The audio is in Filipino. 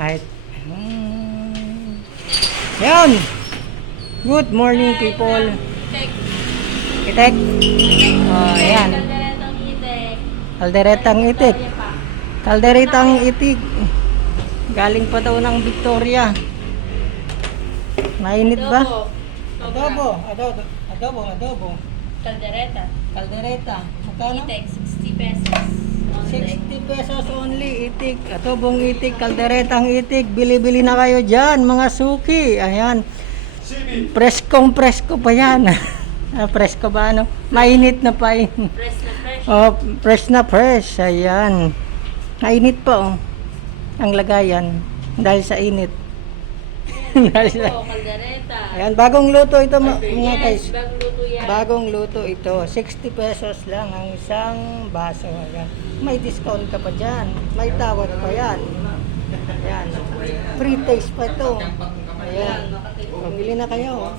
Kahit, hmm. Yan! Good morning people. Tek. Itek. Oh, ayan. Kalderetang itik. Kalderetang itik. Galing pa daw ng Victoria. Mainit ba? Adobo. Adobo, adobo, adobo, adobo. Kaldereta. Kaldereta. Magkano? Itek, 60 pesos. Only. 60 pesos only, itik. Atobong itik, kalderetang itik. Bili-bili na kayo dyan, mga suki. Ayan. Preskong presko pa yan. ah, presko ba ano? Mainit na pa yun. Fresh na fresh. Oh, fresh na fresh. Ayan. Mainit pa oh. Ang lagayan. Dahil sa init. Adobo, kaldereta. Ayan, bagong luto ito mga guys. Yes, bagong luto yan. Bagong luto ito. 60 pesos lang ang isang baso. Ayan. May discount ka pa dyan. May tawad pa yan. Ayan. Free taste pa ito. Ayan. Pamili na kayo.